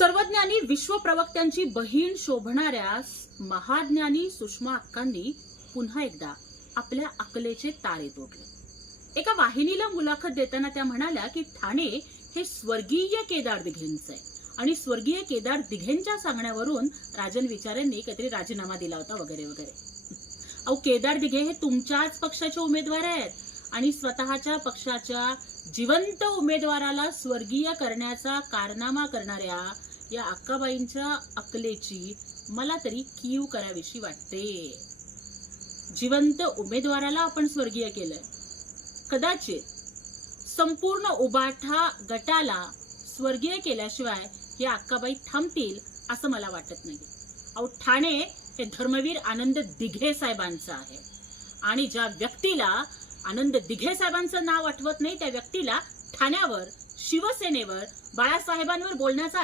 सर्वज्ञानी विश्वप्रवक्त्यांची बहीण शोभणाऱ्या महाज्ञानी सुषमा अक्कांनी पुन्हा एकदा आपल्या अकलेचे तारे तोडले. एका वाहिनीला मुलाखत देताना त्या म्हणाल्या की ठाणे हे स्वर्गीय केदार दिघेंचे आहे आणि स्वर्गीय केदार दिघेंच्या सांगण्यावरून राजन विचारेंनी काहीतरी राजीनामा दिला होता वगैरे वगैरे. अहो, केदार दिघे हे तुमच्याच पक्षाचे उमेदवार आहेत आणि स्वतःच्या पक्षाच्या जिवंत उमेदवाराला स्वर्गीय करण्याचा कारनामा करणाऱ्या या अक्काबाईंच्या अकलेची मला तरी कीव करावीशी वाटते. जिवंत उमेदवाराला आपण स्वर्गीय केलंय. कदाचित संपूर्ण उबाठा गटाला स्वर्गीय केल्याशिवाय या अक्काबाई थांबतील असं मला वाटत नाही. अहो, ठाणे हे धर्मवीर आनंद दिघे साहेबांचं आहे आणि ज्या व्यक्तीला आनंद दिघे साहेबांचं नाव आठवत नाही त्या व्यक्तीला ठाण्यावर, शिवसेनेवर, बाळासाहेबांवर बोलण्याचा